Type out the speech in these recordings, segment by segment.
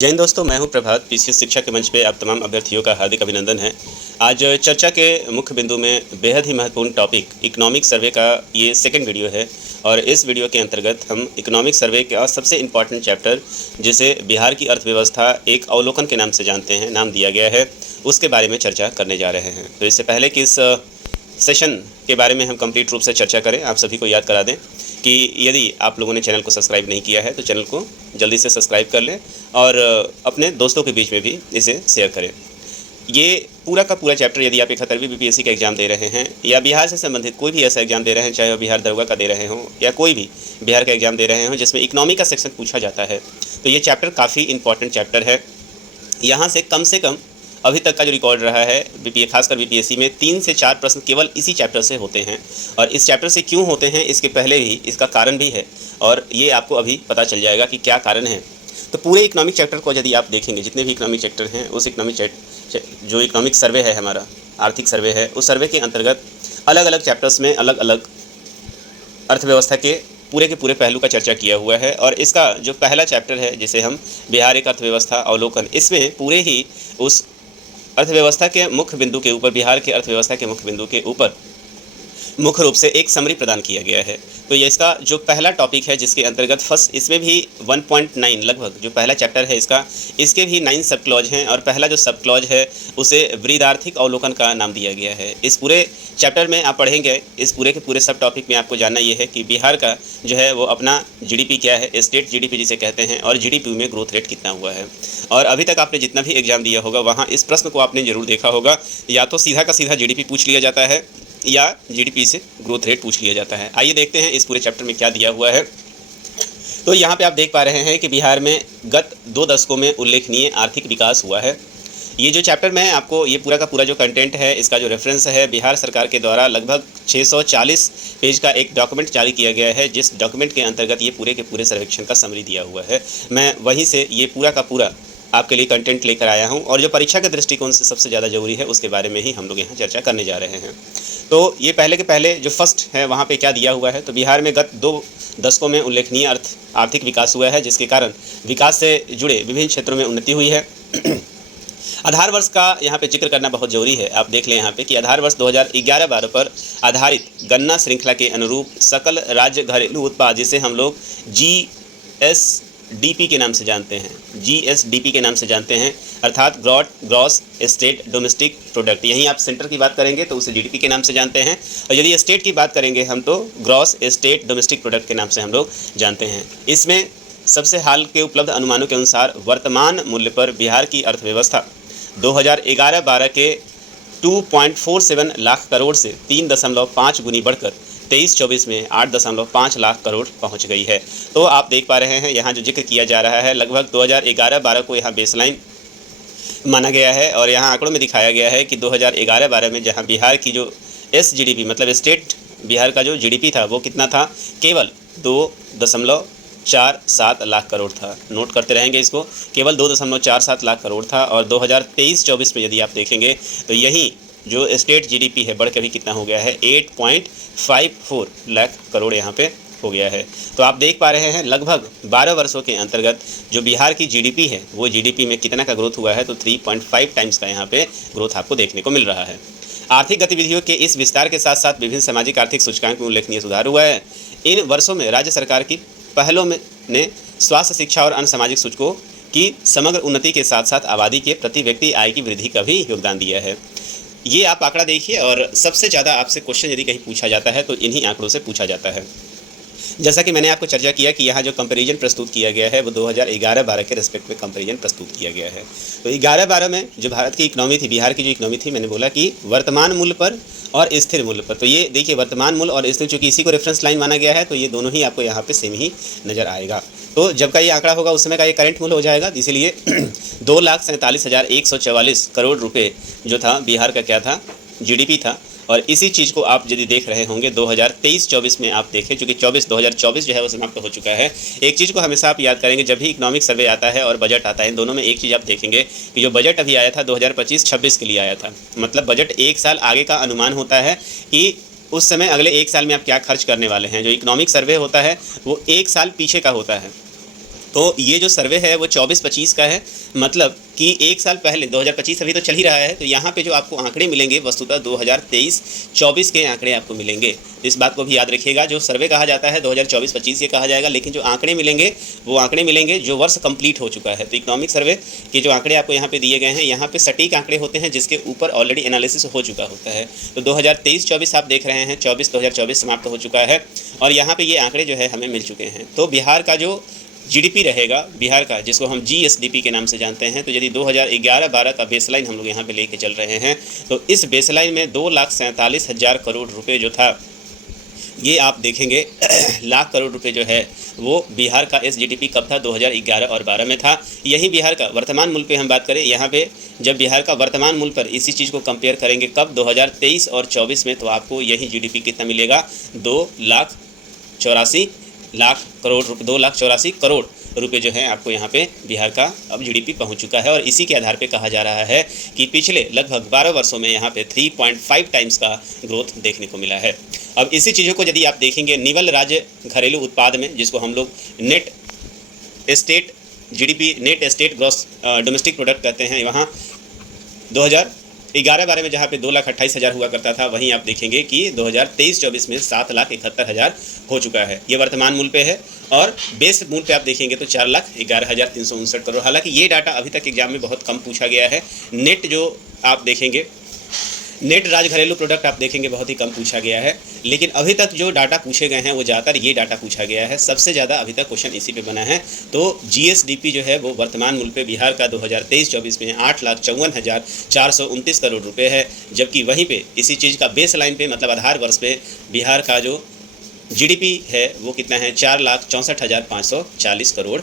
जय हिंद दोस्तों, मैं हूं प्रभात। पीसीएस शिक्षा के मंच पे आप तमाम अभ्यर्थियों का हार्दिक अभिनंदन है। आज चर्चा के मुख्य बिंदु में बेहद ही महत्वपूर्ण टॉपिक इकोनॉमिक सर्वे का ये सेकंड वीडियो है और इस वीडियो के अंतर्गत हम इकोनॉमिक सर्वे का सबसे इम्पॉर्टेंट चैप्टर, जिसे बिहार की अर्थव्यवस्था एक अवलोकन के नाम से जानते हैं, नाम दिया गया है, उसके बारे में चर्चा करने जा रहे हैं। तो इससे पहले कि इस सेशन के बारे में हम कंप्लीट रूप से चर्चा करें, आप सभी को याद करा दें कि यदि आप लोगों ने चैनल को सब्सक्राइब नहीं किया है तो चैनल को जल्दी से सब्सक्राइब कर लें और अपने दोस्तों के बीच में भी इसे शेयर करें। ये पूरा का पूरा चैप्टर, यदि आप 71वीं बीपीएससी का एग्ज़ाम दे रहे हैं या बिहार से संबंधित कोई भी ऐसा एग्ज़ाम दे रहे हैं, चाहे वो बिहार दरोगा का दे रहे हों या कोई भी बिहार का एग्ज़ाम दे रहे हों जिसमें इकोनॉमी का सेक्शन पूछा जाता है, तो ये चैप्टर काफ़ी इंपॉर्टेंट चैप्टर है। यहाँ से कम अभी तक का जो रिकॉर्ड रहा है खासकर बीपीएससी में 3 से 4 प्रश्न केवल इसी चैप्टर से होते हैं। और इस चैप्टर से क्यों होते हैं इसके पहले भी इसका कारण भी है और ये आपको अभी पता चल जाएगा कि क्या कारण है। तो पूरे इकोनॉमिक चैप्टर को यदि आप देखेंगे, जितने भी इकोनॉमिक चैप्टर हैं, उस जो इकोनॉमिक सर्वे है हमारा, आर्थिक सर्वे है, उस सर्वे के अंतर्गत अलग अलग चैप्टर्स में अलग अलग अर्थव्यवस्था के पूरे पहलू का चर्चा किया हुआ है। और इसका जो पहला चैप्टर है, जिसे हम बिहार एक अर्थव्यवस्था अवलोकन, इसमें पूरे ही उस अर्थव्यवस्था के मुख्य बिंदु के ऊपर, बिहार के अर्थव्यवस्था के मुख्य बिंदु के ऊपर मुख्य रूप से एक समरी प्रदान किया गया है। तो ये इसका जो पहला टॉपिक है, जिसके अंतर्गत फर्स्ट, इसमें भी 1.9 लगभग जो पहला चैप्टर है इसके भी 9 सब क्लॉज हैं और पहला जो सब क्लॉज है उसे वृद्धार्थिक अवलोकन का नाम दिया गया है। इस पूरे चैप्टर में आप पढ़ेंगे, इस पूरे के पूरे सब टॉपिक में आपको जानना ये है कि बिहार का जो है वो अपना जीडीपी क्या है, स्टेट जीडीपी जिसे कहते हैं, और जीडीपी में ग्रोथ रेट कितना हुआ है। और अभी तक आपने जितना भी एग्जाम दिया होगा वहाँ इस प्रश्न को आपने जरूर देखा होगा, या तो सीधा का सीधा जीडीपी पूछ लिया जाता है या जीडीपी से ग्रोथ रेट पूछ लिया जाता है। आइए देखते हैं इस पूरे चैप्टर में क्या दिया हुआ है। तो यहाँ पे आप देख पा रहे हैं कि बिहार में गत 2 दशकों में उल्लेखनीय आर्थिक विकास हुआ है। ये जो चैप्टर में आपको ये पूरा का पूरा जो कंटेंट है, इसका जो रेफरेंस है, बिहार सरकार के द्वारा लगभग 640 पेज का एक डॉक्यूमेंट जारी किया गया है, जिस डॉक्यूमेंट के अंतर्गत ये पूरे के पूरे सर्वेक्षण का समरी दिया हुआ है। मैं वहीं से ये पूरा का पूरा आपके लिए कंटेंट लेकर आया हूं और जो परीक्षा के दृष्टिकोण से सबसे ज़्यादा जरूरी है उसके बारे में ही हम लोग यहाँ चर्चा करने जा रहे हैं। तो ये पहले के पहले जो फर्स्ट है वहाँ पे क्या दिया हुआ है, तो बिहार में गत 2 दशकों में उल्लेखनीय आर्थिक विकास हुआ है, जिसके कारण विकास से जुड़े विभिन्न क्षेत्रों में उन्नति हुई है। आधार वर्ष का यहाँ पे जिक्र करना बहुत ज़रूरी है। आप देख लें यहाँ पे कि आधार वर्ष 2011-12 पर आधारित गन्ना श्रृंखला के अनुरूप सकल राज्य घरेलू उत्पाद, जिसे हम लोग GSDP के नाम से जानते हैं, GSDP के नाम से जानते हैं, अर्थात ग्रॉस स्टेट डोमेस्टिक प्रोडक्ट। यहीं आप सेंटर की बात करेंगे तो उसे GDP के नाम से जानते हैं, और यदि स्टेट की बात करेंगे हम तो ग्रॉस स्टेट डोमेस्टिक प्रोडक्ट के नाम से हम लोग जानते हैं। इसमें सबसे हाल के उपलब्ध अनुमानों के अनुसार वर्तमान मूल्य पर बिहार की अर्थव्यवस्था 2011-12 के 2.47 लाख करोड़ से 3.5 गुनी बढ़कर 23-24 में 8.5 लाख करोड़ पहुंच गई है। तो आप देख पा रहे हैं यहाँ जो जिक्र किया जा रहा है, लगभग 2011-12 को यहाँ बेसलाइन माना गया है और यहाँ आंकड़ों में दिखाया गया है कि 2011-12 में जहाँ बिहार की जो SGDP मतलब स्टेट बिहार का जो GDP था वो कितना था, केवल 2.47 लाख करोड़ था। नोट करते रहेंगे इसको, केवल 2.47 लाख करोड़ था। और 2023-24 में यदि आप देखेंगे तो यही जो स्टेट GDP है बढ़ के भी कितना हो गया है, 8.54 लाख करोड़ यहाँ पे हो गया है। तो आप देख पा रहे हैं लगभग 12 वर्षों के अंतर्गत जो बिहार की GDP है वो GDP में कितना का ग्रोथ हुआ है, तो 3.5 टाइम्स का यहाँ पे ग्रोथ आपको देखने को मिल रहा है। आर्थिक गतिविधियों के इस विस्तार के साथ साथ विभिन्न सामाजिक आर्थिक सूचकांक में उल्लेखनीय सुधार हुआ है। इन वर्षों में राज्य सरकार की पहलों में ने स्वास्थ्य, शिक्षा और अन्य सामाजिक सूचकों की समग्र उन्नति के साथ साथ आबादी के प्रति व्यक्ति आय की वृद्धि का भी योगदान दिया है। ये आप आंकड़ा देखिए, और सबसे ज़्यादा आपसे क्वेश्चन यदि कहीं पूछा जाता है तो इन्हीं आंकड़ों से पूछा जाता है। जैसा कि मैंने आपको चर्चा किया कि यहाँ जो कंपैरिजन प्रस्तुत किया गया है वो 2011-12 के रेस्पेक्ट में कंपैरिजन प्रस्तुत किया गया है। तो 11-12 में जो भारत की इकनॉमी थी, बिहार की जो इकनॉमी थी, मैंने बोला कि वर्तमान मूल्य पर और स्थिर मूल्य पर। तो ये देखिए वर्तमान मूल्य और स्थिर, चूँकि इसी को रेफरेंस लाइन माना गया है तो ये दोनों ही आपको यहाँ पे सेम ही नज़र आएगा। तो जब का ये आंकड़ा होगा उस समय का ये करंट मूल्य हो जाएगा, इसीलिए 2,47,144 करोड़ रुपये जो था बिहार का क्या था, GDP था। और इसी चीज़ को आप यदि देख रहे होंगे 2023-24 में आप देखें, चूँकि 2024 जो है वो समाप्त हो चुका है। एक चीज़ को हमेशा आप याद करेंगे, जब भी इकोनॉमिक सर्वे आता है और बजट आता है, इन दोनों में एक चीज़ आप देखेंगे कि जो बजट अभी आया था 2025-26 के लिए आया था, मतलब बजट 1 साल आगे का अनुमान होता है कि उस समय अगले 1 साल में आप क्या खर्च करने वाले हैं। जो इकोनॉमिक सर्वे होता है वो 1 साल पीछे का होता है, तो ये जो सर्वे है वो 24-25 का है, मतलब कि एक साल पहले 2025 अभी तो चल ही रहा है, तो यहाँ पे जो आपको आंकड़े मिलेंगे वस्तुतः 2023-24 के आंकड़े आपको मिलेंगे। इस बात को भी याद रखिएगा, जो सर्वे कहा जाता है 2024-25 ये कहा जाएगा, लेकिन जो आंकड़े मिलेंगे वो आंकड़े मिलेंगे जो वर्ष कंप्लीट हो चुका है। तो इकोनॉमिक सर्वे के जो आंकड़े आपको यहाँ पे दिए गए हैं, यहाँ पे सटीक आंकड़े होते हैं जिसके ऊपर ऑलरेडी एनालिसिस हो चुका होता है। तो 2023-24 आप देख रहे हैं, 2024 समाप्त हो चुका है और यहाँ पे ये आंकड़े जो है हमें मिल चुके हैं। तो बिहार का जो जीडीपी रहेगा बिहार का, जिसको हम जीएसडीपी के नाम से जानते हैं, तो यदि 2011-12 का बेसलाइन हम लोग यहाँ पे लेके चल रहे हैं, तो इस बेसलाइन में 2,47,000 करोड़ रुपए जो था, ये आप देखेंगे लाख करोड़ रुपए जो है वो बिहार का एसजीडीपी कब था, 2011 और 12 में था। यही बिहार का वर्तमान मूल्य पे हम बात करें, यहाँ पे जब बिहार का वर्तमान मूल्य पर इसी चीज़ को कंपेयर करेंगे कब, 2023 और 24 में, तो आपको यही जीडीपी कितना मिलेगा, 2,84,00,000 करोड़ रुपये, 2,84,00,000 करोड़ रुपए जो है आपको यहाँ पे बिहार का अब जीडीपी पहुँच चुका है। और इसी के आधार पे कहा जा रहा है कि पिछले लगभग 12 वर्षों में यहाँ पे 3.5 टाइम्स का ग्रोथ देखने को मिला है। अब इसी चीज़ों को यदि आप देखेंगे निवल राज्य घरेलू उत्पाद में, जिसको हम लोग net state GDP, net state gross domestic product कहते हैं, वहाँ 2011-12 में जहाँ पे 2,28,000 हुआ करता था, वहीं आप देखेंगे कि 2023-24 में 7,71,000 हो चुका है। ये वर्तमान मूल्य पे है और बेस मूल्य पे आप देखेंगे तो 4,11,359 करोड़। हालांकि ये डाटा अभी तक एग्जाम में बहुत कम पूछा गया है। नेट जो आप देखेंगे, नेट राज्य घरेलू प्रोडक्ट आप देखेंगे बहुत ही कम पूछा गया है, लेकिन अभी तक जो डाटा पूछे गए हैं वो ज़्यादातर ये डाटा पूछा गया है। सबसे ज़्यादा अभी तक क्वेश्चन इसी पे बना है। तो जीएसडीपी जो है वो वर्तमान मूल्य पे बिहार का 2023-24 में 8,54,429 करोड़ रुपए है, जबकि वहीं पे इसी चीज़ का बेस लाइन पे मतलब आधार वर्ष पे बिहार का जो जीडीपी है वो कितना है, 4,64,540 करोड़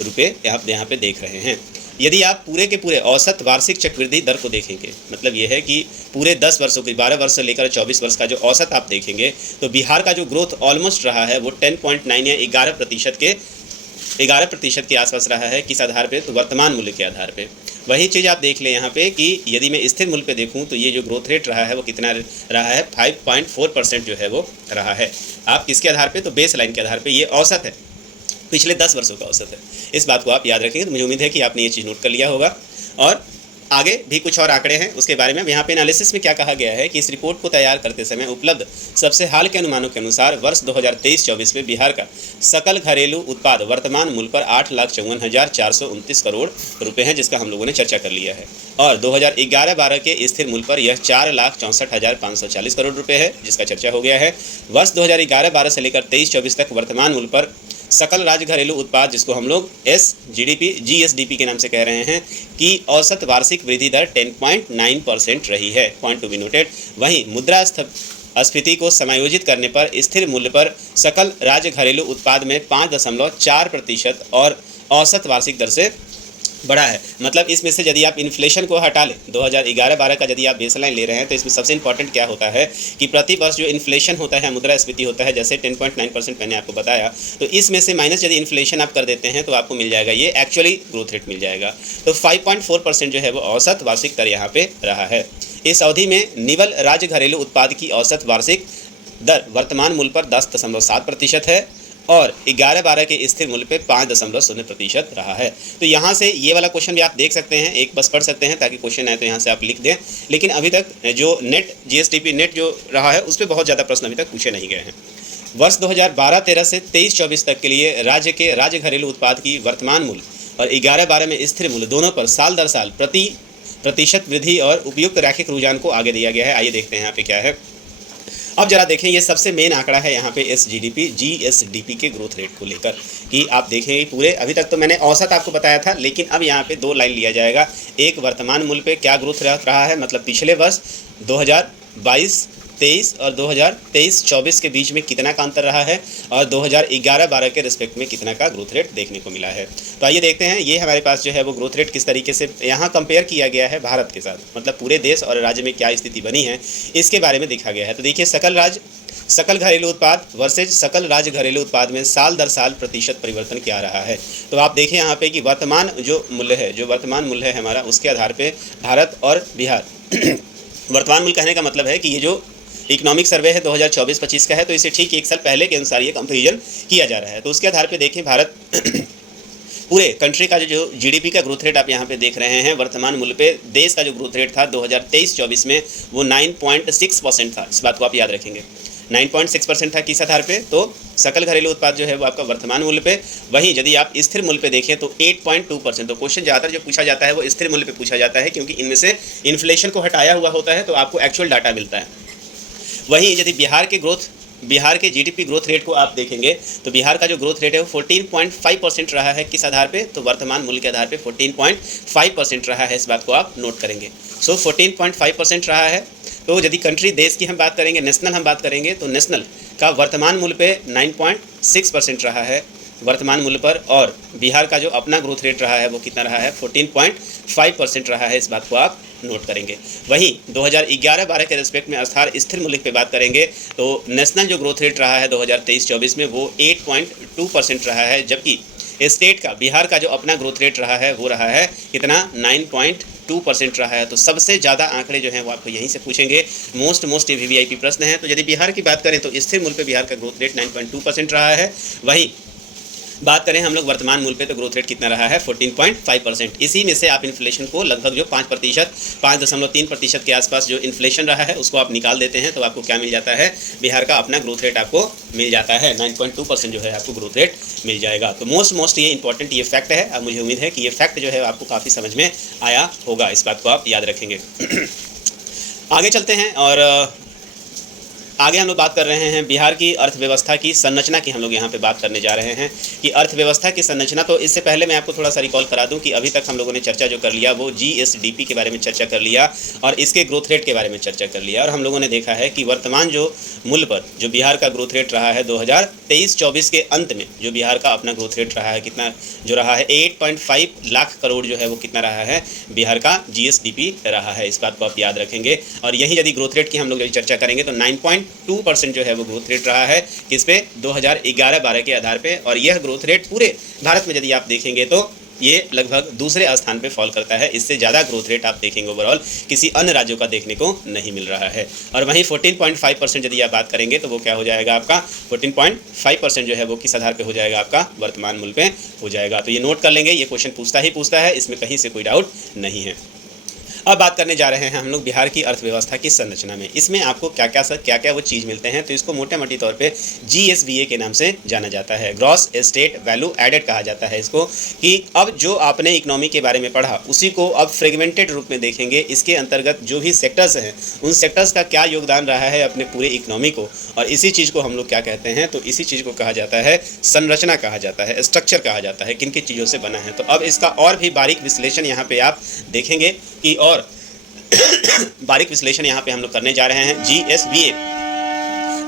रुपये आप यहाँ पे देख रहे हैं। यदि आप पूरे के पूरे औसत वार्षिक चक्रवृद्धि दर को देखेंगे, मतलब ये है कि पूरे 10 वर्षों की 12 वर्ष से लेकर 24 वर्ष का जो औसत आप देखेंगे, तो बिहार का जो ग्रोथ ऑलमोस्ट रहा है वो 10.9 या 11% के आसपास रहा है। किस आधार पे, तो वर्तमान मूल्य के आधार पे। वही चीज़ आप देख लें यहाँ पे कि यदि मैं स्थिर मूल्य पे देखूँ तो ये जो ग्रोथ रेट रहा है वो कितना रहा है, 5.4% जो है वो रहा है। आप किसके आधार पे, तो बेस लाइन के आधार पे, ये औसत है, पिछले 10 वर्षों का औसत है। इस बात को आप याद रखेंगे। तो मुझे उम्मीद है कि आपने ये चीज़ नोट कर लिया होगा। और आगे भी कुछ और आंकड़े हैं उसके बारे में। यहाँ पे एनालिसिस में क्या कहा गया है कि इस रिपोर्ट को तैयार करते समय उपलब्ध सबसे हाल के अनुमानों के अनुसार वर्ष 2023-24 में बिहार का सकल घरेलू उत्पाद वर्तमान मूल्य पर 8,54,429 करोड़ रुपए हैं, जिसका हम लोगों ने चर्चा कर लिया है। और 2011-12 के स्थिर मूल्य पर यह 4,64,540 करोड़ रुपए है, जिसका चर्चा हो गया है। वर्ष 2011-12 से लेकर 23-24 तक वर्तमान मूल्य पर सकल राज्य घरेलू उत्पाद, जिसको हम लोग जीएसडीपी के नाम से कह रहे हैं, कि औसत वार्षिक वृद्धि दर 10.9% रही है, पॉइंट टू बी नोटेड। वहीं मुद्रास्फीति को समायोजित करने पर स्थिर मूल्य पर सकल राज्य घरेलू उत्पाद में 5.4% और औसत वार्षिक दर से बढ़ा है। मतलब इसमें से यदि आप इन्फ्लेशन को हटा लें, 2011-12 का यदि आप बेसलाइन ले रहे हैं, तो इसमें सबसे इंपॉर्टेंट क्या होता है कि प्रति वर्ष जो इन्फ्लेशन होता है, मुद्रास्फीति होता है, जैसे 10.9% मैंने आपको बताया, तो इसमें से माइनस यदि इन्फ्लेशन आप कर देते हैं तो आपको मिल जाएगा ये एक्चुअली ग्रोथ रेट मिल जाएगा। तो 5.4% जो है वो औसत वार्षिक दर यहाँ पे रहा है। इस अवधि में निवल राज्य घरेलू उत्पाद की औसत वार्षिक दर वर्तमान मूल्य पर 10.7% है और 11-12 के स्थिर मूल्य पे 5.0% रहा है। तो यहाँ से ये वाला क्वेश्चन भी आप देख सकते हैं, एक बस पढ़ सकते हैं ताकि क्वेश्चन आए तो यहाँ से आप लिख दें। लेकिन अभी तक जो नेट जीएसडीपी नेट जो रहा है उस पर बहुत ज़्यादा प्रश्न अभी तक पूछे नहीं गए हैं। वर्ष 2012-13 से 23-24 तक के लिए राज्य के राज्य घरेलू उत्पाद की वर्तमान मूल्य और 11-12 में स्थिर मूल्य दोनों पर साल दर साल प्रतिशत वृद्धि और उपयुक्त रैखिक रुझान को आगे दिया गया है। आइए देखते हैं यहाँ पे क्या है। अब जरा देखें, ये सबसे मेन आंकड़ा है यहाँ पे जीएसडीपी के ग्रोथ रेट को लेकर, कि आप देखें पूरे, अभी तक तो मैंने औसत आपको बताया था, लेकिन अब यहाँ पे 2 लाइन लिया जाएगा। एक वर्तमान मूल्य पे क्या ग्रोथ रहा है, मतलब पिछले वर्ष 2022-23 और 2023-24 के बीच में कितना का अंतर रहा है, और 2011-12 के रिस्पेक्ट में कितना का ग्रोथ रेट देखने को मिला है। तो आइए देखते हैं, ये हमारे पास जो है वो ग्रोथ रेट किस तरीके से यहाँ कंपेयर किया गया है भारत के साथ, मतलब पूरे देश और राज्य में क्या स्थिति बनी है इसके बारे में देखा गया है। तो देखिए, सकल घरेलू उत्पाद वर्सेज सकल राज्य घरेलू उत्पाद में साल दर साल प्रतिशत परिवर्तन क्या रहा है। तो आप देखें यहाँ पे कि वर्तमान मूल्य है हमारा, उसके आधार पे भारत और बिहार वर्तमान मूल्य कहने का मतलब है कि ये जो इकोनॉमिक सर्वे है 2024-25 का है, तो इसे ठीक 1 साल पहले के अनुसार ये कंपेरिजन किया जा रहा है। तो उसके आधार पे देखें, भारत पूरे कंट्री का जो जीडीपी का ग्रोथ रेट आप यहाँ पे देख रहे हैं, वर्तमान मूल्य पे देश का जो ग्रोथ रेट था 2023-24 में वो 9.6% था। इस बात को आप याद रखेंगे, 9.6% था किस आधार पे, तो सकल घरेलू उत्पाद जो है वो आपका वर्तमान मूल्य पे। वहीं यदि आप स्थिर मूल्य पे देखें तो 8.2%। तो क्वेश्चन ज़्यादातर जो पूछा जाता है वो स्थिर मूल्य पे पूछा जाता है, क्योंकि इनमें से इन्फ्लेशन को हटाया हुआ होता है तो आपको एक्चुअल डाटा मिलता है। वहीं यदि बिहार के जीडीपी ग्रोथ रेट को आप देखेंगे तो बिहार का जो ग्रोथ रेट है वो 14.5% रहा है। किस आधार पे, तो वर्तमान मूल्य के आधार पे 14.5% रहा है। इस बात को आप नोट करेंगे। 14.5% रहा है। तो यदि कंट्री देश की हम बात करेंगे, नेशनल हम बात करेंगे, तो नेशनल का वर्तमान मूल्य पे 9.6% रहा है वर्तमान मूल्य पर, और बिहार का जो अपना ग्रोथ रेट रहा है वो कितना रहा है, 14.5% रहा है। इस बात को आप नोट करेंगे। वहीं 2011-12 के रिस्पेक्ट में अर्थात स्थिर मूल्य पे बात करेंगे तो नेशनल जो ग्रोथ रेट रहा है 2023-24 में वो 8.2% रहा है, जबकि स्टेट का, बिहार का जो अपना ग्रोथ रेट रहा है वो रहा है कितना, 9.2% रहा है। तो सबसे ज़्यादा आंकड़े जो हैं वो आपको यहीं से पूछेंगे। मोस्ट वीवीआईपी प्रश्न है। तो यदि बिहार की बात करें तो स्थिर मूल्य पे बिहार का ग्रोथ रेट 9.2% रहा है। वहीं बात करें हम लोग वर्तमान मूल्य पे तो ग्रोथ रेट कितना रहा है, 14.5%। इसी में से आप इन्फ्लेशन को लगभग जो 5%, 5.3% के आसपास जो इन्फ्लेशन रहा है उसको आप निकाल देते हैं तो आपको क्या मिल जाता है, बिहार का अपना ग्रोथ रेट आपको मिल जाता है, 9.2% जो है आपको ग्रोथ रेट मिल जाएगा। तो मोस्ट ये इंपॉर्टेंट ये फैक्ट है। अब मुझे उम्मीद है कि ये फैक्ट जो है आपको काफ़ी समझ में आया होगा। इस बात को आप याद रखेंगे। आगे चलते हैं और आगे हम लोग बात कर रहे हैं बिहार की अर्थव्यवस्था की संरचना की। हम लोग यहाँ पे बात करने जा रहे हैं कि अर्थव्यवस्था की संरचना। तो इससे पहले मैं आपको थोड़ा सा रिकॉल करा दूं कि अभी तक हम लोगों ने चर्चा जो कर लिया वो जीएसडीपी के बारे में चर्चा कर लिया और इसके ग्रोथ रेट के बारे में चर्चा कर लिया। और हम लोगों ने देखा है कि वर्तमान जो मूल्य पर जो बिहार का ग्रोथ रेट रहा है 2023-24 के अंत में जो बिहार का अपना ग्रोथ रेट रहा है कितना जो रहा है 8.5 लाख करोड़ जो है वो कितना रहा है, बिहार का जीएसडीपी रहा है। इस बात को आप याद रखेंगे। और यही यदि ग्रोथ रेट की हम लोग यदि चर्चा करेंगे तो 9.2% जो है वो ग्रोथ रेट रहा है किस पे, 2011-12 के आधार पे। और यह ग्रोथ रेट पूरे भारत में यदि आप देखेंगे तो ये लगभग दूसरे स्थान पे फॉल करता है। इससे ज़्यादा ग्रोथ रेट आप देखेंगे ओवरऑल किसी अन्य राज्यों का देखने को नहीं मिल रहा है। और वहीं 14.5% यदि आप बात करेंगे तो वो क्या हो जाएगा आपका, 14.5% जो है वो किस आधार पे हो जाएगा, आपका वर्तमान मूल्य पे हो जाएगा। तो ये नोट कर लेंगे, ये क्वेश्चन पूछता है, इसमें कहीं से कोई डाउट नहीं है। अब बात करने जा रहे हैं हम लोग बिहार की अर्थव्यवस्था की संरचना में। इसमें आपको क्या क्या वो चीज़ मिलते हैं, तो इसको मोटे मोटी तौर पे GSVA के नाम से जाना जाता है, ग्रॉस स्टेट वैल्यू एडेड कहा जाता है इसको। कि अब जो आपने इकोनॉमी के बारे में पढ़ा उसी को अब फ्रेगमेंटेड रूप में देखेंगे। इसके अंतर्गत जो भी सेक्टर्स हैं उन सेक्टर्स का क्या योगदान रहा है अपने पूरे इकोनॉमी को, और इसी चीज़ को हम लोग क्या कहते हैं, तो इसी चीज़ को कहा जाता है संरचना कहा जाता है, स्ट्रक्चर कहा जाता है, किन किन चीज़ों से बना है। तो अब इसका और भी बारीक विश्लेषण यहाँ पे आप देखेंगे कि और बारीक विश्लेषण यहाँ पे हम लोग करने जा रहे हैं। GSVA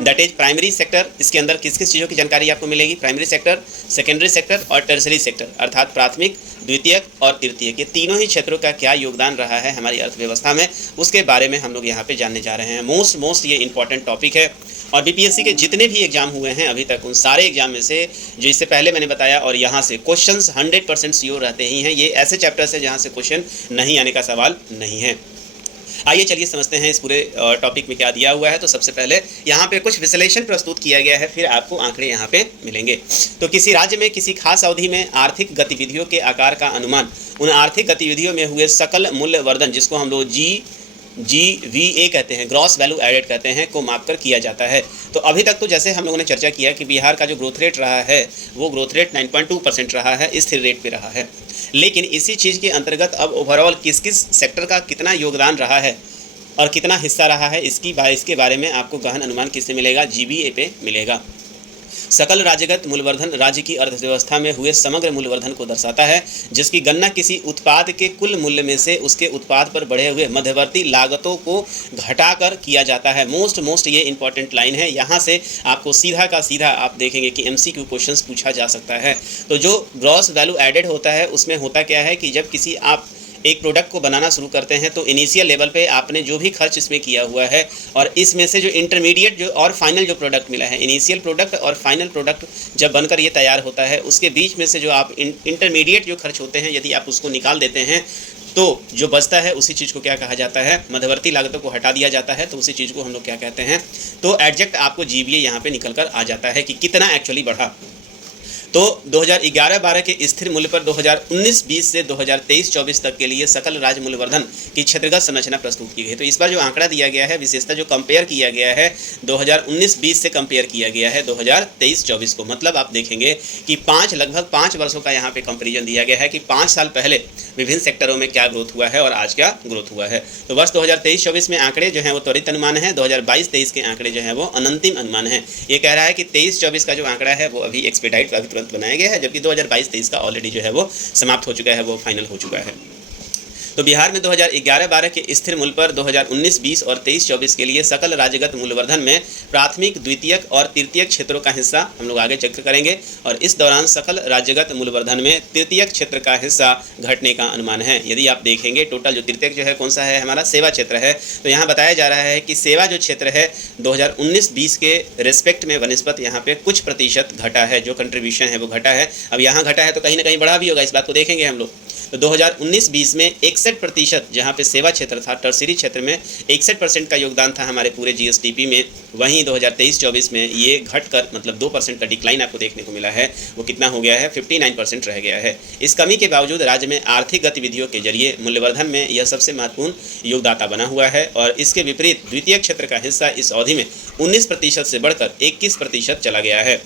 that is primary sector, इसके अंदर किस किस चीज़ों की जानकारी आपको मिलेगी, प्राइमरी सेक्टर, सेकेंडरी सेक्टर और टर्सरी सेक्टर, अर्थात प्राथमिक, द्वितीयक और तृतीयक, ये तीनों ही क्षेत्रों का क्या योगदान रहा है हमारी अर्थव्यवस्था में, उसके बारे में हम लोग यहाँ पे जानने जा रहे हैं। मोस्ट ये इंपॉर्टेंट टॉपिक है। और बीपीएससी के जितने भी एग्जाम हुए हैं अभी तक उन सारे एग्जाम में से जो इससे पहले मैंने बताया, और यहाँ से क्वेश्चंस 100% श्योर रहते ही हैं। ये ऐसे चैप्टर्स हैं जहाँ से क्वेश्चन नहीं आने का सवाल नहीं है। आइए चलिए समझते हैं इस पूरे टॉपिक में क्या दिया हुआ है। तो सबसे पहले यहाँ पे कुछ विश्लेषण प्रस्तुत किया गया है, फिर आपको आंकड़े यहाँ पे मिलेंगे। तो किसी राज्य में किसी खास अवधि में आर्थिक गतिविधियों के आकार का अनुमान उन आर्थिक गतिविधियों में हुए सकल मूल्य वर्धन, जिसको हम लोग GVA कहते हैं, ग्रॉस वैल्यू एडेड कहते हैं, को मापकर किया जाता है। तो अभी तक तो जैसे हम लोगों ने चर्चा किया कि बिहार का जो ग्रोथ रेट रहा है वो ग्रोथ रेट 9.2% रहा है, स्थिर रेट पे रहा है। लेकिन इसी चीज़ के अंतर्गत अब ओवरऑल किस किस सेक्टर का कितना योगदान रहा है और कितना हिस्सा रहा है, इसके बारे में आपको गहन अनुमान किससे मिलेगा, GVA पे मिलेगा। सकल राज्यगत मूल्यवर्धन राज्य की अर्थव्यवस्था में हुए समग्र मूल्यवर्धन को दर्शाता है, जिसकी गणना किसी उत्पाद के कुल मूल्य में से उसके उत्पाद पर बढ़े हुए मध्यवर्ती लागतों को घटाकर किया जाता है। मोस्ट ये इंपॉर्टेंट लाइन है। यहाँ से आपको सीधा का सीधा आप देखेंगे कि MCQ क्वेश्चंस पूछा जा सकता है। तो जो ग्रॉस वैल्यू एडेड होता है उसमें होता क्या है कि जब किसी आप एक प्रोडक्ट को बनाना शुरू करते हैं तो इनिशियल लेवल पे आपने जो भी खर्च इसमें किया हुआ है और इसमें से जो इंटरमीडिएट जो और फाइनल जो प्रोडक्ट मिला है, इनिशियल प्रोडक्ट और फाइनल प्रोडक्ट जब बनकर ये तैयार होता है उसके बीच में से जो आप इंटरमीडिएट जो खर्च होते हैं यदि आप उसको निकाल देते हैं तो जो बचता है उसी चीज़ को क्या कहा जाता है, मध्यवर्ती लागतों को हटा दिया जाता है तो उसी चीज़ को हम लोग क्या कहते हैं, तो एग्जैक्ट आपको GVA यहाँ पे निकल कर आ जाता है कि कितना एक्चुअली बढ़ा। तो 2011-12 के स्थिर मूल्य पर 2019-20 से 2023-24 तक के लिए सकल राज्य मूल्यवर्धन की क्षेत्रगत संरचना प्रस्तुत की गई। तो इस बार जो आंकड़ा दिया गया है, विशेषता जो कंपेयर किया गया है 2019-20 से कंपेयर किया गया है 2023-24 को। मतलब आप देखेंगे कि लगभग 5 वर्षों का यहाँ पे कंपेरिजन दिया गया है कि 5 साल पहले विभिन्न सेक्टरों में क्या ग्रोथ हुआ है और आज क्या ग्रोथ हुआ है। तो वर्ष 2023-24 में आंकड़े जो हैं वो त्वरित अनुमान है, 2022-23 के आंकड़े जो हैं वो अनंतिम अनुमान है। ये कह रहा है कि 23-24 का जो आंकड़ा है वो अभी एक्सपेडाइट अभी तुरंत बनाया गया है, जबकि 2022-23 का ऑलरेडी जो है वो समाप्त हो चुका है, वो फाइनल हो चुका है। तो बिहार में 2011-12 के स्थिर मूल्य पर 2019-20 और 23-24 के लिए सकल राज्यगत मूल्यवर्धन में प्राथमिक, द्वितीयक और तृतीयक क्षेत्रों का हिस्सा हम लोग आगे चर्चा करेंगे। और इस दौरान सकल राज्यगत मूल्यवर्धन में तृतीयक क्षेत्र का हिस्सा घटने का अनुमान है। यदि आप देखेंगे टोटल जो तृतीयक जो है कौन सा है, हमारा सेवा क्षेत्र है। तो यहाँ बताया जा रहा है कि सेवा जो क्षेत्र है 2019-20 के रिस्पेक्ट में वनस्पत यहाँ पे कुछ प्रतिशत घटा है, जो कंट्रीब्यूशन है वो घटा है। अब यहाँ घटा है तो कहीं ना कहीं बढ़ा भी होगा, इस बात को देखेंगे हम लोग। तो 2019-20 में 61% जहाँ पे सेवा क्षेत्र था, टर्सरी क्षेत्र में 61% का योगदान था हमारे पूरे जीएसडीपी में। वहीं 2023-24 में ये घटकर मतलब 2% का डिक्लाइन आपको देखने को मिला है। वो कितना हो गया है, 59% रह गया है। इस कमी के बावजूद राज्य में आर्थिक गतिविधियों के जरिए मूल्यवर्धन में यह सबसे महत्वपूर्ण योगदाता बना हुआ है। और इसके विपरीत द्वितीय क्षेत्र का हिस्सा इस अवधि में 19% से बढ़कर 21% चला गया है।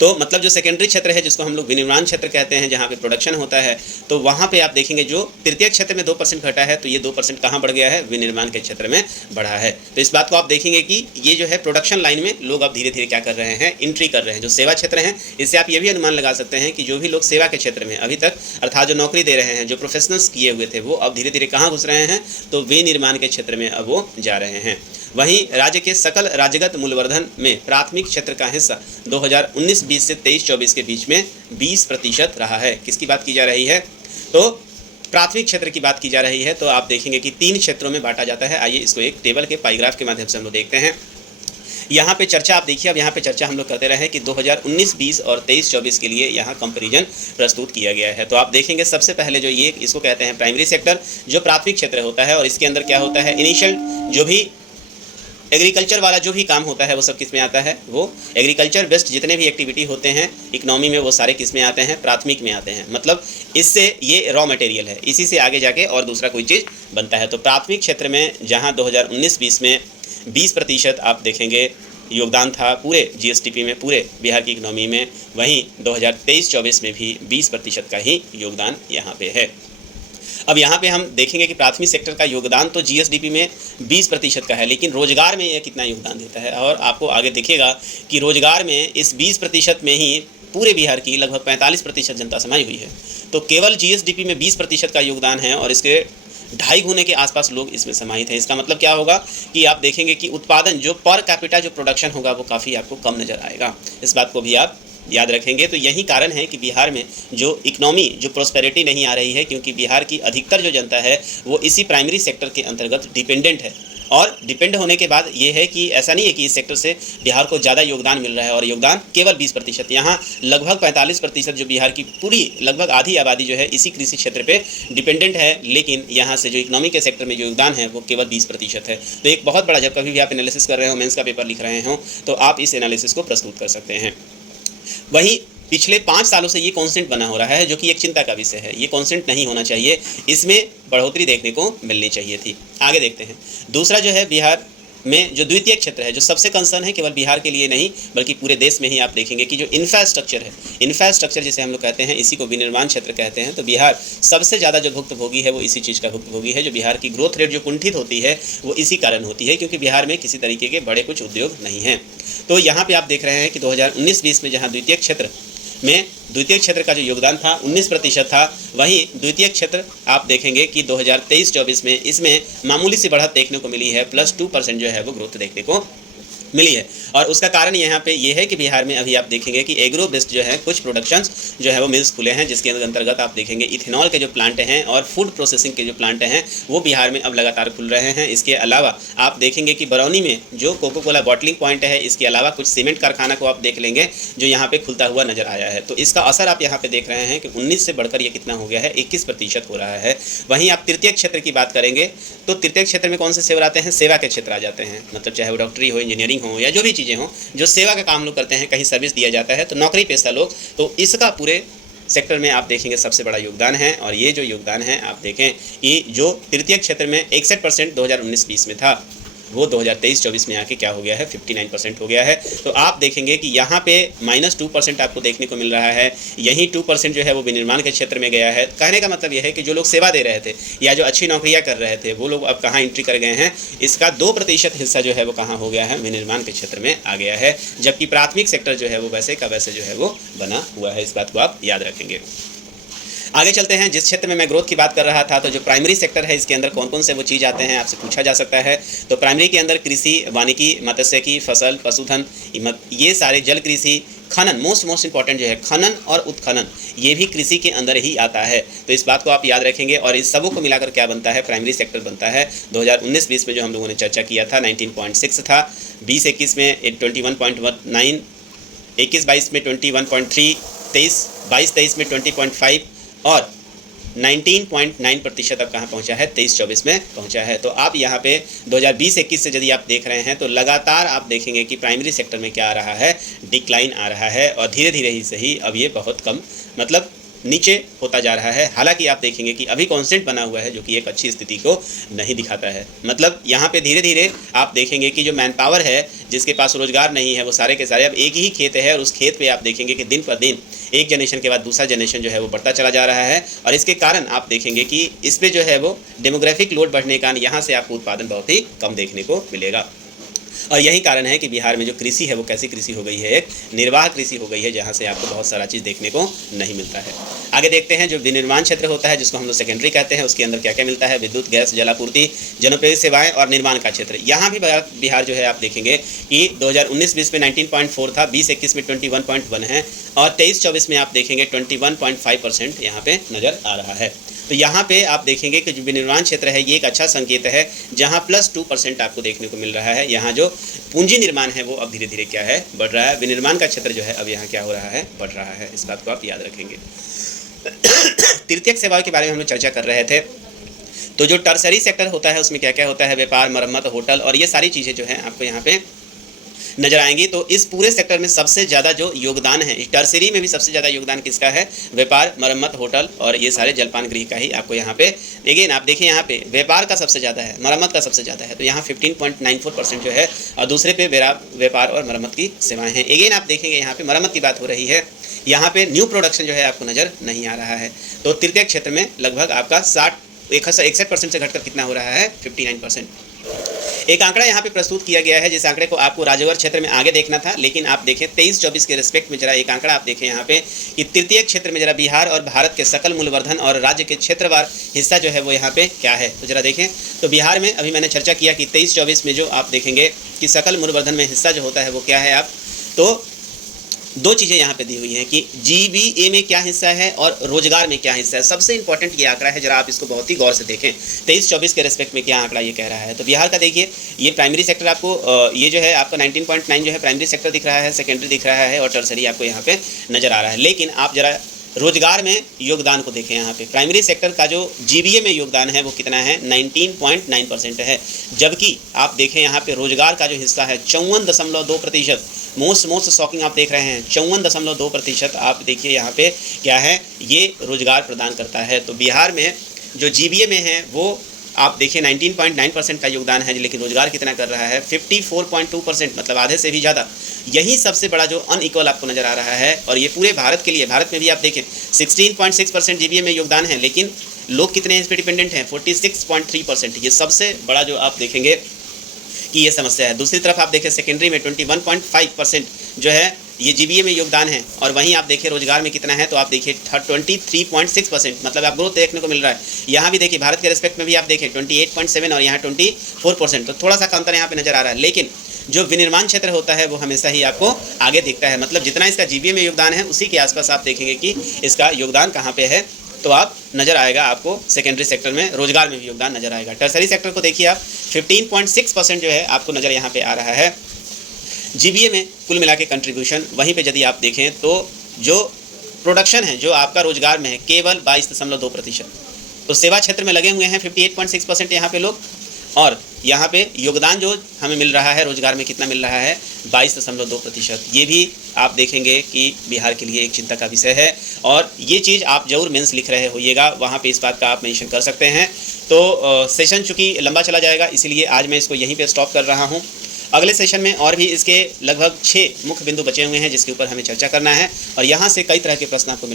तो मतलब जो सेकेंडरी क्षेत्र है, जिसको हम लोग विनिर्माण क्षेत्र कहते हैं, जहाँ पे प्रोडक्शन होता है, तो वहाँ पे आप देखेंगे जो तृतीय क्षेत्र में 2% घटा है, तो ये 2% कहाँ बढ़ गया है, विनिर्माण के क्षेत्र में बढ़ा है। तो इस बात को आप देखेंगे कि ये जो है प्रोडक्शन लाइन में लोग अब धीरे धीरे क्या कर रहे हैं, एंट्री कर रहे हैं। जो सेवा क्षेत्र हैं, इससे आप ये भी अनुमान लगा सकते हैं कि जो भी लोग सेवा के क्षेत्र में अभी तक अर्थात जो नौकरी दे रहे हैं, जो प्रोफेशनल्स किए हुए थे, वो अब धीरे धीरे कहाँ घुस रहे हैं, तो विनिर्माण के क्षेत्र में अब वो जा रहे हैं। वहीं राज्य के सकल राज्यगत मूल्यवर्धन में प्राथमिक क्षेत्र का हिस्सा 2019-20 से 23-24 के बीच में 20% रहा है। किसकी बात की जा रही है, तो प्राथमिक क्षेत्र की बात की जा रही है। तो आप देखेंगे कि 3 क्षेत्रों में बांटा जाता है। आइए इसको एक टेबल के पाईग्राफ के माध्यम से हम लोग देखते हैं। यहाँ पे चर्चा आप देखिए, अब यहाँ पे चर्चा हम लोग करते रहे कि 2019-20 और 23-24 के लिए यहाँ कंपैरिजन प्रस्तुत किया गया है। तो आप देखेंगे सबसे पहले जो ये इसको कहते हैं प्राइमरी सेक्टर, जो प्राथमिक क्षेत्र होता है। और इसके अंदर क्या होता है, इनिशियल जो भी एग्रीकल्चर वाला जो भी काम होता है वो सब किस में आता है, वो एग्रीकल्चर बेस्ड जितने भी एक्टिविटी होते हैं इकोनॉमी में, वो सारे किस में आते हैं, प्राथमिक में आते हैं। मतलब इससे ये रॉ मटेरियल है, इसी से आगे जाके और दूसरा कोई चीज़ बनता है। तो प्राथमिक क्षेत्र में जहाँ 2019-20 में 20% आप देखेंगे योगदान था पूरे जीएसडीपी में, पूरे बिहार की इकोनॉमी में, वहीं 2023-24 में भी 20% का ही योगदान यहाँ पे है। अब यहाँ पे हम देखेंगे कि प्राथमिक सेक्टर का योगदान तो जीएसडीपी में 20% का है, लेकिन रोजगार में यह कितना योगदान देता है। और आपको आगे देखिएगा कि रोजगार में इस 20% में ही पूरे बिहार की लगभग 45% जनता समाई हुई है। तो केवल जीएसडीपी में 20% का योगदान है और इसके 2.5 गुने के आसपास लोग इसमें समाहित हैं। इसका मतलब क्या होगा कि आप देखेंगे कि उत्पादन जो पर कैपिटा जो प्रोडक्शन होगा वो काफ़ी आपको कम नज़र आएगा। इस बात को भी आप याद रखेंगे। तो यही कारण है कि बिहार में जो इकोनॉमी जो प्रोस्पेरिटी नहीं आ रही है, क्योंकि बिहार की अधिकतर जो जनता है वो इसी प्राइमरी सेक्टर के अंतर्गत डिपेंडेंट है। और डिपेंड होने के बाद ये है कि ऐसा नहीं है कि इस सेक्टर से बिहार को ज़्यादा योगदान मिल रहा है, और योगदान केवल 20%। यहाँ लगभग 45% जो बिहार की पूरी लगभग आधी आबादी जो है इसी कृषि क्षेत्र पे डिपेंडेंट है, लेकिन यहाँ से जो इकोनॉमी के सेक्टर में जो योगदान है वो केवल 20% है। तो एक बहुत बड़ा, जब कभी भी आप एनालिसिस कर रहे हो, मेंस का पेपर लिख रहे हो, तो आप इस एनालिसिस को प्रस्तुत कर सकते हैं। वहीं पिछले 5 सालों से ये कांस्टेंट बना हो रहा है, जो कि एक चिंता का विषय है। ये कांस्टेंट नहीं होना चाहिए, इसमें बढ़ोतरी देखने को मिलनी चाहिए थी। आगे देखते हैं। दूसरा जो है बिहार में जो द्वितीय क्षेत्र है, जो सबसे कंसर्न है केवल बिहार के लिए नहीं बल्कि पूरे देश में ही, आप देखेंगे कि जो इंफ्रास्ट्रक्चर है, इंफ्रास्ट्रक्चर जिसे हम लोग कहते हैं, इसी को विनिर्माण क्षेत्र कहते हैं। तो बिहार सबसे ज़्यादा जो भुक्तभोगी है वो इसी चीज़ का भुक्तभोगी है। जो बिहार की ग्रोथ रेट जो कुंठित होती है वो इसी कारण होती है, क्योंकि बिहार में किसी तरीके के बड़े कुछ उद्योग नहीं हैं। तो यहाँ पर आप देख रहे हैं कि 2019-20 में जहाँ द्वितीय क्षेत्र का जो योगदान था 19% था, वहीं द्वितीय क्षेत्र आप देखेंगे कि 2023-24 में इसमें मामूली सी बढ़त देखने को मिली है, +2% जो है वो ग्रोथ देखने को मिली है। और उसका कारण यहाँ पे ये है कि बिहार में अभी आप देखेंगे कि एग्रो बेस्ड जो है कुछ प्रोडक्शंस जो है वो मिल्स खुले हैं, जिसके अंतर्गत आप देखेंगे इथेनॉल के जो प्लांट हैं और फूड प्रोसेसिंग के जो प्लांट हैं वो बिहार में अब लगातार खुल रहे हैं। इसके अलावा आप देखेंगे कि बरौनी में जो कोको कोला बॉटलिंग पॉइंट है, इसके अलावा कुछ सीमेंट कारखाना को आप देख लेंगे जो यहाँ पे खुलता हुआ नजर आया है। तो इसका असर आप यहाँ पे देख रहे हैं कि 19 से बढ़कर ये कितना हो गया है, 21% हो रहा है। वहीं आप तृतीय क्षेत्र की बात करेंगे तो तृतीय क्षेत्र में कौन से सेवा आते हैं, सेवा के क्षेत्र आ जाते हैं। मतलब चाहे वो डॉक्टरी हो, इंजीनियरिंग हों या जो भी चीज़ें हों, जो सेवा का काम लोग करते हैं, कहीं सर्विस दिया जाता है, तो नौकरी पेशा लोग, तो इसका पूरे सेक्टर में आप देखेंगे सबसे बड़ा योगदान है। और ये जो योगदान है आप देखें, ये जो तृतीय क्षेत्र में 61% 2019-20 में था, वो 2023-24 में आके क्या हो गया है, 59% हो गया है। तो आप देखेंगे कि यहाँ पे -2% आपको देखने को मिल रहा है। यही 2% जो है वो विनिर्माण के क्षेत्र में गया है। कहने का मतलब यह है कि जो लोग सेवा दे रहे थे या जो अच्छी नौकरियाँ कर रहे थे, वो लोग अब कहाँ एंट्री कर गए हैं, इसका 2% हिस्सा जो है वो कहाँ हो गया है, विनिर्माण के क्षेत्र में आ गया है। जबकि प्राथमिक सेक्टर जो है वो वैसे का वैसे जो है वो बना हुआ है। इस बात को आप याद रखेंगे। आगे चलते हैं। जिस क्षेत्र में मैं ग्रोथ की बात कर रहा था, तो जो प्राइमरी सेक्टर है, इसके अंदर कौन कौन से वो चीज़ आते हैं, आपसे पूछा जा सकता है। तो प्राइमरी के अंदर कृषि, वानिकी, मत्स्यिकी, फसल, पशुधन, ये सारे, जल कृषि, खनन, मोस्ट इंपॉर्टेंट जो है खनन और उत्खनन, ये भी कृषि के अंदर ही आता है। तो इस बात को आप याद रखेंगे। और इस सबों को मिलाकर क्या बनता है, प्राइमरी सेक्टर बनता है। 2019-20 में जो हम लोगों ने चर्चा किया था 19.6 था, 20-21 में 21.19, 21-22 में 21.3, 22-23 में 20.5 और 19.9% अब कहाँ पहुँचा है, 23-24 में पहुँचा है। तो आप यहाँ पे 2020-21 से यदि आप देख रहे हैं तो लगातार आप देखेंगे कि प्राइमरी सेक्टर में क्या आ रहा है, डिक्लाइन आ रहा है। और धीरे धीरे ही सही, अब ये बहुत कम मतलब नीचे होता जा रहा है। हालांकि आप देखेंगे कि अभी कांस्टेंट बना हुआ है, जो कि एक अच्छी स्थिति को नहीं दिखाता है। मतलब यहाँ पे धीरे धीरे आप देखेंगे कि जो मैन पावर है, जिसके पास रोजगार नहीं है, वो सारे के सारे अब एक ही खेत है, और उस खेत पे आप देखेंगे कि दिन पर दिन एक जनरेशन के बाद दूसरा जनरेशन जो है वो बढ़ता चला जा रहा है। और इसके कारण आप देखेंगे कि इस पर जो है वो डेमोग्राफिक लोड बढ़ने का यहाँ से आपको उत्पादन बहुत ही कम देखने को मिलेगा। और यही कारण है कि बिहार में जो कृषि है वो कैसी कृषि हो गई है, एक निर्वाह कृषि हो गई है, जहाँ से आपको बहुत सारा चीज़ देखने को नहीं मिलता है। आगे देखते हैं। जो विनिर्माण क्षेत्र होता है, जिसको हम लोग सेकेंडरी कहते हैं, उसके अंदर क्या क्या मिलता है, विद्युत, गैस, जलापूर्ति, जनोपयोगी सेवाएं और निर्माण का क्षेत्र। यहाँ भी बिहार जो है आप देखेंगे कि 2019-20 में 19.4 था, 20-21 में 21.1 है, और 23-24 में आप देखेंगे 21.5% यहाँ पे नज़र आ रहा है। तो यहाँ पे आप देखेंगे कि जो विनिर्माण क्षेत्र है, ये एक अच्छा संकेत है, जहाँ +2% आपको देखने को मिल रहा है। यहाँ जो पूंजी निर्माण है वो अब धीरे धीरे क्या है, बढ़ रहा है। विनिर्माण का क्षेत्र जो है अब यहाँ क्या हो रहा है, बढ़ रहा है। इस बात को आप याद रखेंगे। तृतीयक सेवाओं के बारे में हम लोग चर्चा कर रहे थे। तो जो टर्सरी सेक्टर होता है, उसमें क्या क्या होता है, व्यापार, मरम्मत, होटल, और ये सारी चीज़ें जो हैं आपको यहाँ पे नजर आएंगी। तो इस पूरे सेक्टर में सबसे ज़्यादा जो योगदान है, टर्सरी में भी सबसे ज़्यादा योगदान किसका है, व्यापार, मरम्मत, होटल और ये सारे जलपान गृह का ही आपको यहाँ पे अगेन आप देखिए, यहाँ पे व्यापार का सबसे ज़्यादा है, मरम्मत का सबसे ज़्यादा है। तो यहाँ 15.94% जो है, और दूसरे पे व्यापार और मरम्मत की सेवाएं हैं। अगेन आप देखेंगे यहाँ पे मरम्मत की बात हो रही है, यहाँ पे न्यू प्रोडक्शन जो है आपको नज़र नहीं आ रहा है। तो तृतीय क्षेत्र में लगभग आपका 61% से घटकर कितना हो रहा है, 59%। एक आंकड़ा यहाँ पे प्रस्तुत किया गया है, जिस आंकड़े को आपको राज्यवार क्षेत्र में आगे देखना था, लेकिन आप देखें 23-24 के रिस्पेक्ट में जरा एक आंकड़ा आप देखें यहाँ पे कि तृतीय क्षेत्र में जरा बिहार और भारत के सकल मूल्यवर्धन और राज्य के क्षेत्रवार हिस्सा जो है वो यहाँ पे क्या है। तो जरा देखें, तो बिहार में अभी मैंने चर्चा किया कि 23-24 में जो आप देखेंगे कि सकल मूल्यवर्धन में हिस्सा जो होता है वो क्या है। आप तो दो चीज़ें यहाँ पे दी हुई हैं कि जीबीए में क्या हिस्सा है और रोजगार में क्या हिस्सा है। सबसे इंपॉर्टेंट ये आंकड़ा है, जरा आप इसको बहुत ही गौर से देखें। 23-24 के रेस्पेक्ट में क्या आंकड़ा ये कह रहा है। तो बिहार का देखिए, ये प्राइमरी सेक्टर आपको ये जो है आपका 19.9 जो है प्राइमरी सेक्टर दिख रहा है, सेकेंडरी दिख रहा है, और टर्सरी आपको यहाँ पे नज़र आ रहा है। लेकिन आप जरा रोजगार में योगदान को देखें। यहाँ पे प्राइमरी सेक्टर का जो जीबीए में योगदान है वो कितना है, 19.9% है। जबकि आप देखें यहाँ पे रोजगार का जो हिस्सा है 54.2%। मोस्ट शॉकिंग आप देख रहे हैं, 54.2% आप देखिए यहाँ पे क्या है, ये रोजगार प्रदान करता है। तो बिहार में जो जीबीए में है वो आप देखिए 19.9% का योगदान है, लेकिन रोजगार कितना कर रहा है, 54.2%, मतलब आधे से भी ज़्यादा। यही सबसे बड़ा जो अनइक्वल आपको नज़र आ रहा है। और ये पूरे भारत के लिए, भारत में भी आप देखें 16.6% जीबीए में योगदान है, लेकिन लोग कितने इस पर डिपेंडेंट हैं, 46.3%। ये सबसे बड़ा जो आप देखेंगे कि ये समस्या है। दूसरी तरफ आप देखें सेकेंडरी में 21.5% जो है ये जीबीए में योगदान है, और वहीं आप देखिए रोजगार में कितना है, तो आप देखिए 23.6%, मतलब आप ग्रोथ देखने को मिल रहा है। यहाँ भी देखिए भारत के रेस्पेक्ट में भी आप देखें 28.7 और यहाँ 24%, तो थोड़ा सा अंतर यहाँ पे नज़र आ रहा है। लेकिन जो विनिर्माण क्षेत्र होता है वो हमेशा ही आपको आगे दिखता है, मतलब जितना इसका जीबीए में योगदान है उसी के आसपास आप देखेंगे कि इसका योगदान कहाँ पे है। तो आप नज़र आएगा आपको सेकेंडरी सेक्टर में, रोजगार में भी योगदान नज़र आएगा। टर्सरी सेक्टर को देखिए आप 15.6% जो है आपको नज़र यहाँ पे आ रहा है जीबीए में कुल मिला के कंट्रीब्यूशन। वहीं पे यदि आप देखें तो जो प्रोडक्शन है जो आपका रोजगार में है केवल 22.2%। तो सेवा क्षेत्र में लगे हुए हैं 58.6% यहाँ पे लोग, और यहाँ पे योगदान जो हमें मिल रहा है रोज़गार में कितना मिल रहा है 22.2%। ये भी आप देखेंगे कि बिहार के लिए एक चिंता का विषय है और ये चीज़ आप जरूर मेंस लिख रहे होइएगा, वहाँ पे इस बात का आप मेंशन कर सकते हैं। तो सेशन चूँकि लंबा चला जाएगा इसीलिए आज मैं इसको यहीं पे स्टॉप कर रहा हूँ। अगले सेशन में और भी इसके लगभग 6 मुख्य बिंदु बचे हुए हैं जिसके ऊपर हमें चर्चा करना है और यहाँ से कई तरह के प्रश्न आपको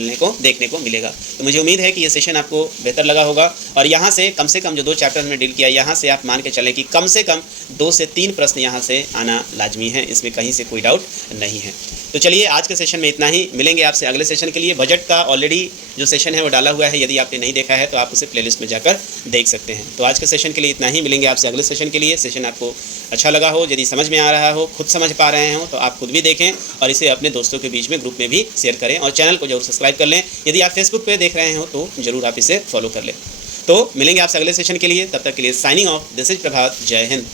देखने को मिलेगा। तो मुझे उम्मीद है कि ये सेशन आपको बेहतर लगा होगा और यहाँ से कम जो 2 चैप्टर में डील किया, यहाँ से आप मान के चलें कि कम से कम 2 से 3 प्रश्न यहाँ से आना लाजमी है, इसमें कहीं से कोई डाउट नहीं है। तो चलिए आज के सेशन में इतना ही, मिलेंगे आपसे अगले सेशन के लिए। बजट का ऑलरेडी जो सेशन है वो डाला हुआ है, यदि आपने नहीं देखा है तो आप उसे प्लेलिस्ट में जाकर देख सकते हैं। तो आज के सेशन के लिए इतना ही, मिलेंगे आपसे अगले सेशन के लिए। सेशन आपको अच्छा लगा हो, यदि समझ में आ रहा हो, खुद समझ पा रहे हो तो आप खुद भी देखें और इसे अपने दोस्तों के बीच में ग्रुप में भी शेयर करें और चैनल को जरूर सब्सक्राइब कर लें। यदि आप फेसबुक पे देख रहे हो तो ज़रूर आप इसे फॉलो कर लें। तो मिलेंगे आपसे अगले सेशन के लिए, तब तक के लिए साइनिंग ऑफ, दिस इज प्रभात। जय हिंद।